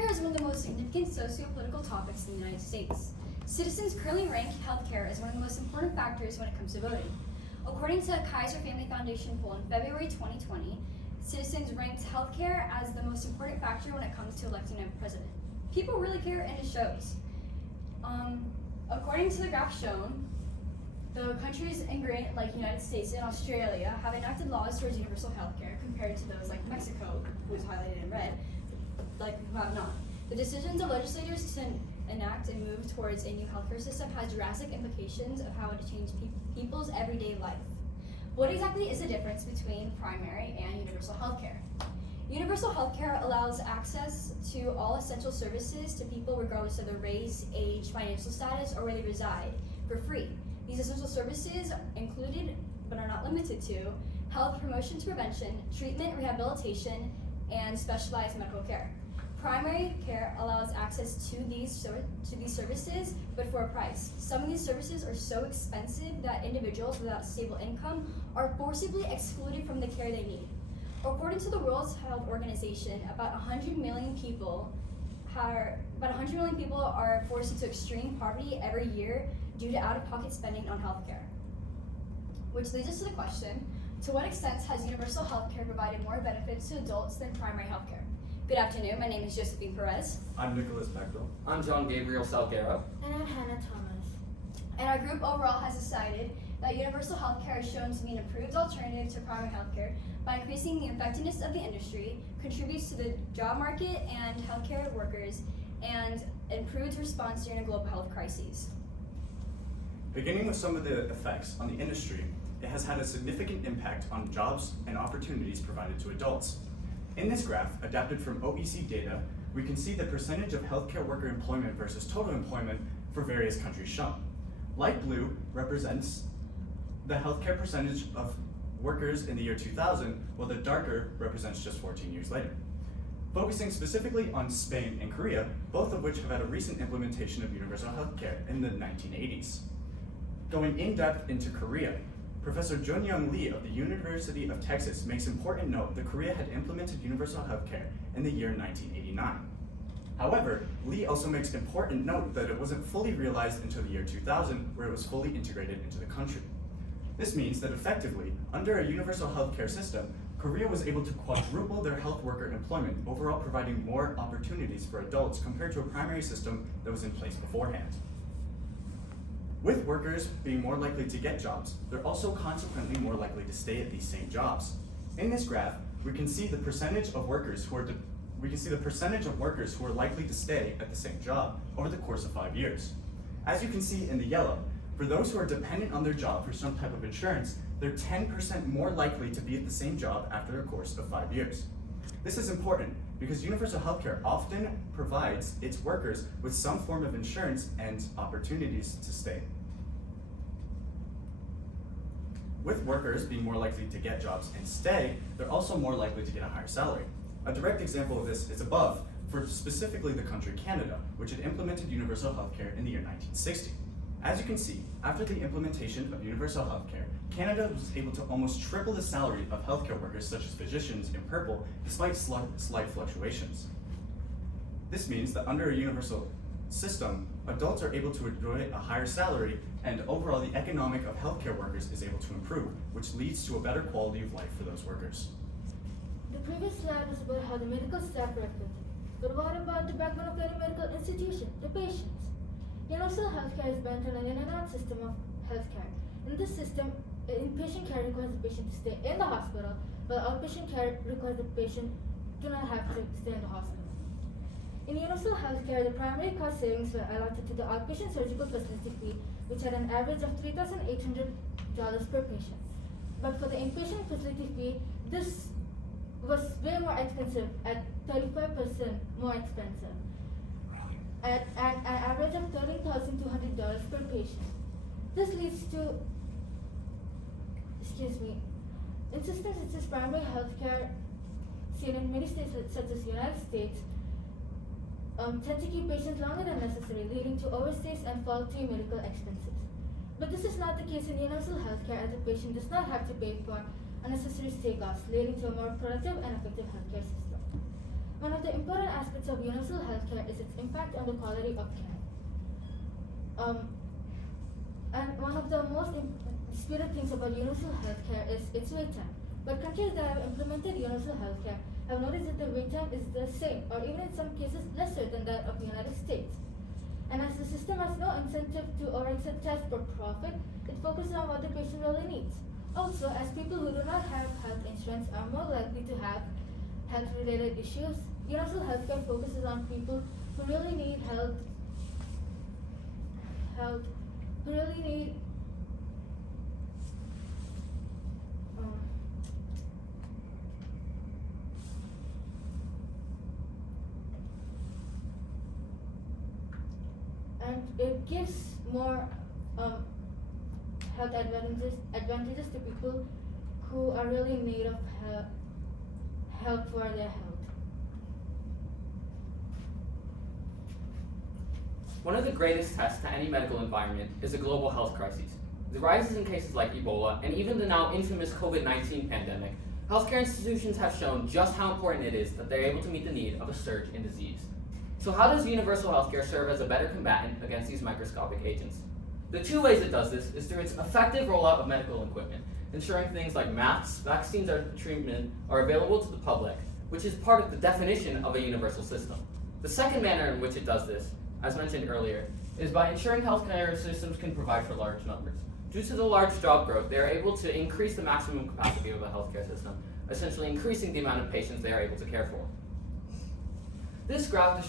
Healthcare is one of the most significant socio-political topics in the United States. Citizens currently rank healthcare as one of the most important factors when it comes to voting. According to a Kaiser Family Foundation poll in February 2020, citizens ranked healthcare as the most important factor when it comes to electing a president. People really care, and it shows. According to the graph shown, the countries in great, like United States and Australia, have enacted laws towards universal healthcare compared to those like Mexico, who is highlighted in red, who have not. The decisions of legislators to enact and move towards a new healthcare system has drastic implications of how it changes people's everyday life. What exactly is the difference between primary and universal healthcare? Universal healthcare allows access to all essential services to people regardless of their race, age, financial status, or where they reside, for free. These essential services included, but are not limited to, health promotion to prevention, treatment, rehabilitation, and specialized medical care. Primary care allows access to these services, but for a price. Some of these services are so expensive that individuals without stable income are forcibly excluded from the care they need. According to the World Health Organization, about 100 million people are forced into extreme poverty every year due to out-of-pocket spending on healthcare. Which leads us to the question, to what extent has universal healthcare provided more benefits to adults than primary healthcare? Good afternoon, my name is Josephine Perez. I'm Nicholas Bechtel. I'm John Gabriel Salguero. And I'm Hannah Thomas. And our group overall has decided that universal healthcare is shown to be an improved alternative to primary healthcare by increasing the effectiveness of the industry, contributes to the job market and healthcare workers, and improves response during a global health crisis. Beginning with some of the effects on the industry, it has had a significant impact on jobs and opportunities provided to adults. In this graph, adapted from OECD data, we can see the percentage of healthcare worker employment versus total employment for various countries shown. Light blue represents the healthcare percentage of workers in the year 2000, while the darker represents just 14 years later. Focusing specifically on Spain and Korea, both of which have had a recent implementation of universal healthcare in the 1980s. Going in depth into Korea, Professor Junyoung Lee of the University of Texas makes important note that Korea had implemented universal healthcare in the year 1989. However, Lee also makes important note that it wasn't fully realized until the year 2000, where it was fully integrated into the country. This means that effectively, under a universal healthcare system, Korea was able to quadruple their health worker employment, overall providing more opportunities for adults compared to a primary system that was in place beforehand. With workers being more likely to get jobs, they're also consequently more likely to stay at these same jobs. In this graph, we can see the percentage of workers who are likely to stay at the same job over the course of 5 years. As you can see in the yellow, for those who are dependent on their job for some type of insurance, they're 10% more likely to be at the same job after a course of 5 years. This is important because universal healthcare often provides its workers with some form of insurance and opportunities to stay. With workers being more likely to get jobs and stay, they're also more likely to get a higher salary. A direct example of this is above, for specifically the country Canada, which had implemented universal healthcare in the year 1960. As you can see, after the implementation of universal healthcare, Canada was able to almost triple the salary of healthcare workers such as physicians in purple, despite slight fluctuations. This means that under a universal system, adults are able to enjoy a higher salary, and overall the economic of healthcare workers is able to improve, which leads to a better quality of life for those workers. The previous slide was about how the medical staff were recruited. But what about the backbone of any medical institution, the patients? Universal healthcare is built on an in-and-out system of healthcare. In this system, inpatient care requires the patient to stay in the hospital, while outpatient care requires the patient do not have to stay in the hospital. In universal healthcare, the primary cost savings were allotted to the outpatient surgical facility fee, which had an average of $3,800 per patient. But for the inpatient facility fee, this was way more expensive, at 35% more expensive, at an average of $13,200 per patient. This leads to, in systems such as primary healthcare, seen in many states such as the United States, tend to keep patients longer than necessary, leading to overstays and faulty medical expenses. But this is not the case in universal healthcare, as the patient does not have to pay for unnecessary stay costs, leading to a more productive and effective healthcare system. When one of the important aspects of universal healthcare is its impact on the quality of care. And one of the most disputed things about universal healthcare is its wait time. But countries that have implemented universal healthcare have noticed that the wait time is the same, or even in some cases lesser than that of the United States. And as the system has no incentive to or accept tests for profit, it focuses on what the patient really needs. Also, as people who do not have health insurance are more likely to have health-related issues, universal healthcare focuses on people who really need who really need and it gives more health advantages to people who are really in need of help for their health. One of the greatest tests to any medical environment is a global health crisis. The rises in cases like Ebola and even the now infamous COVID-19 pandemic, healthcare institutions have shown just how important it is that they're able to meet the need of a surge in disease. So how does universal healthcare serve as a better combatant against these microscopic agents? The two ways it does this is through its effective rollout of medical equipment, ensuring things like masks, vaccines, and treatment are available to the public, which is part of the definition of a universal system. The second manner in which it does this, as mentioned earlier, is by ensuring healthcare systems can provide for large numbers. Due to the large job growth, they are able to increase the maximum capacity of a healthcare system, essentially increasing the amount of patients they are able to care for. This graph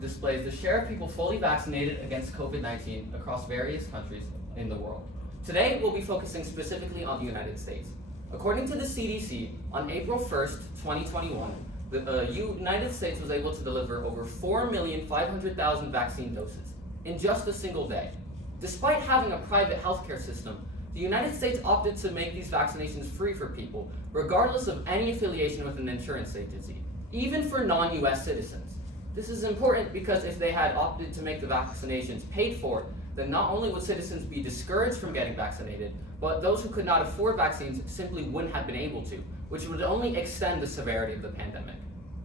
displays the share of people fully vaccinated against COVID-19 across various countries in the world. Today, we'll be focusing specifically on the United States. According to the CDC, on April 1st, 2021, the United States was able to deliver over 4,500,000 vaccine doses in just a single day. Despite having a private healthcare system, the United States opted to make these vaccinations free for people, regardless of any affiliation with an insurance agency, even for non-US citizens. This is important because if they had opted to make the vaccinations paid for, then not only would citizens be discouraged from getting vaccinated, but those who could not afford vaccines simply wouldn't have been able to, which would only extend the severity of the pandemic.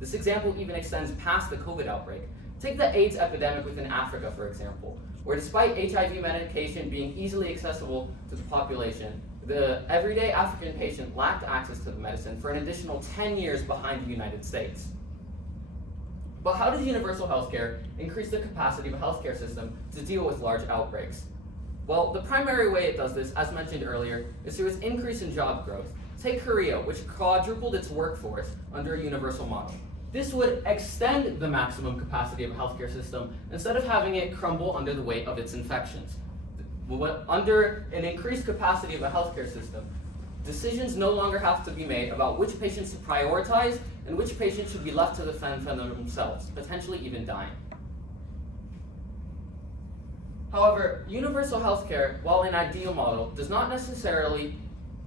This example even extends past the COVID outbreak. Take the AIDS epidemic within Africa, for example, where despite HIV medication being easily accessible to the population, the everyday African patient lacked access to the medicine for an additional 10 years behind the United States. But how does universal healthcare increase the capacity of a healthcare system to deal with large outbreaks? Well, the primary way it does this, as mentioned earlier, is through its increase in job growth. Take Korea, which quadrupled its workforce under a universal model. This would extend the maximum capacity of a healthcare system instead of having it crumble under the weight of its infections. Under an increased capacity of a healthcare system, decisions no longer have to be made about which patients to prioritize and which patients should be left to defend for themselves, potentially even dying. However, universal healthcare, while an ideal model, is not necessarily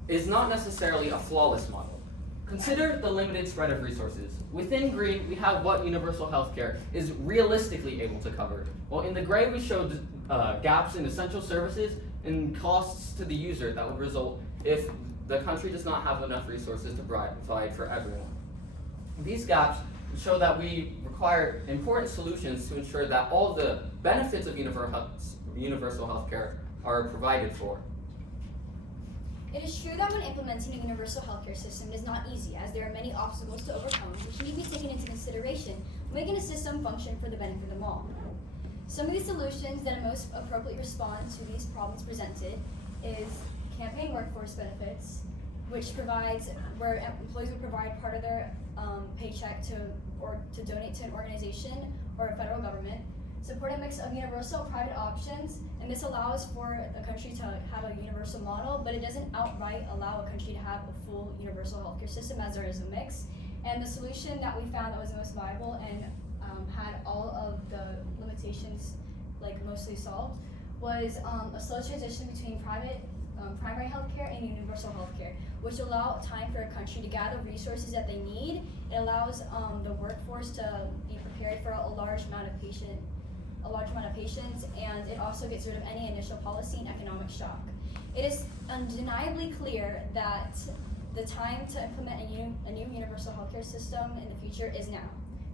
a flawless model. Consider the limited spread of resources. Within green, we have what universal healthcare is realistically able to cover, while in the gray we showed gaps in essential services and costs to the user that would result if the country does not have enough resources to provide for everyone. These gaps show that we require important solutions to ensure that all the benefits of universal healthcare are provided for. It is true that when implementing a universal healthcare system, it is not easy, as there are many obstacles to overcome which need to be taken into consideration, making a system function for the benefit of them all. Some of the solutions that most appropriately respond to these problems presented is campaign workforce benefits, which provides where employees would provide part of their paycheck to donate to an organization or a federal government. Support a mix of universal and private options, and this allows for a country to have a universal model, but it doesn't outright allow a country to have a full universal healthcare system, as there is a mix. And the solution that we found that was the most viable and had all of the limitations mostly solved was a slow transition between primary healthcare and universal healthcare, which allow time for a country to gather resources that they need. It allows the workforce to be prepared for a large amount of patients, and it also gets rid of any initial policy and economic shock. It is undeniably clear that the time to implement a new universal healthcare system in the future is now.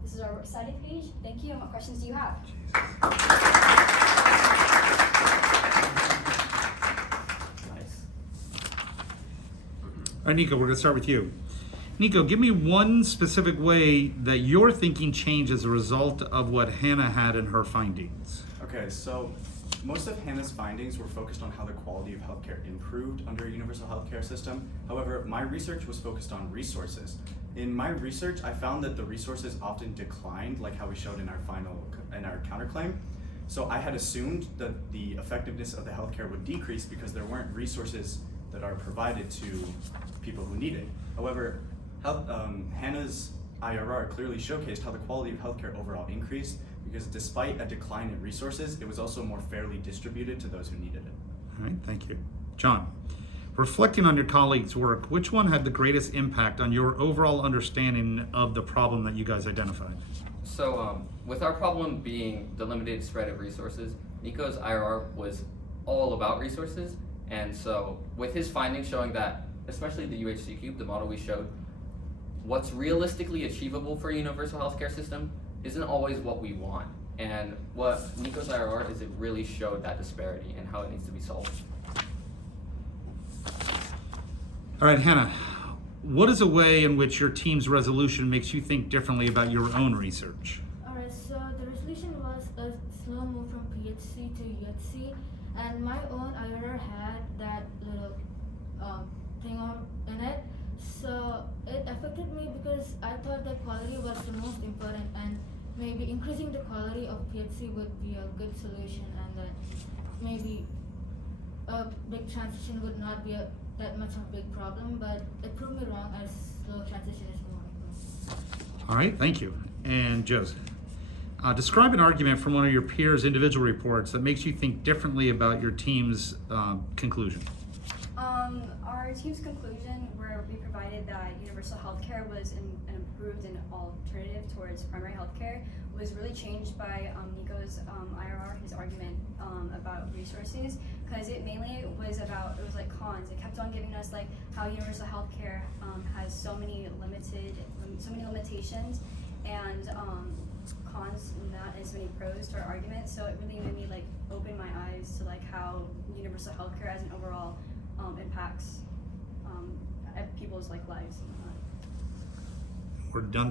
This is our works study page. Thank you, and what questions do you have? Nice. All right, Nico, we're going to start with you. Nico, give me one specific way that your thinking changed as a result of what Hannah had in her findings. Okay, so most of Hannah's findings were focused on how the quality of healthcare improved under a universal healthcare system. However, my research was focused on resources. In my research, I found that the resources often declined, like how we showed in our counterclaim. So I had assumed that the effectiveness of the healthcare would decrease because there weren't resources that are provided to people who need it. However, Hannah's IRR clearly showcased how the quality of healthcare overall increased because despite a decline in resources, it was also more fairly distributed to those who needed it. All right, thank you. John, reflecting on your colleagues' work, which one had the greatest impact on your overall understanding of the problem that you guys identified? So with our problem being the limited spread of resources, Nico's IRR was all about resources. And so with his findings showing that, especially the UHC cube, the model we showed, what's realistically achievable for a universal healthcare system isn't always what we want. And what Nico's IRR is, it really showed that disparity and how it needs to be solved. All right, Hannah, what is a way in which your team's resolution makes you think differently about your own research? Alright, so the resolution was a slow move from PHC to UHC, and my own IRR had that little thing in it. So it affected me because I thought that quality was the most important, and maybe increasing the quality of PHC would be a good solution, and that maybe a big transition would not be that much of a big problem, but it proved me wrong as slow transition is more important. All right, thank you. And Joseph, describe an argument from one of your peers' individual reports that makes you think differently about your team's conclusion. Our team's conclusion, where we provided that universal healthcare was an improved and alternative towards primary healthcare, was really changed by Nico's IRR, his argument about resources, because it mainly was like cons. It kept on giving us like how universal healthcare has so many limitations, and cons and not as many pros to our argument. So it really made me like open my eyes to like how universal healthcare as an overall impacts people's like lives and whatnot. We're done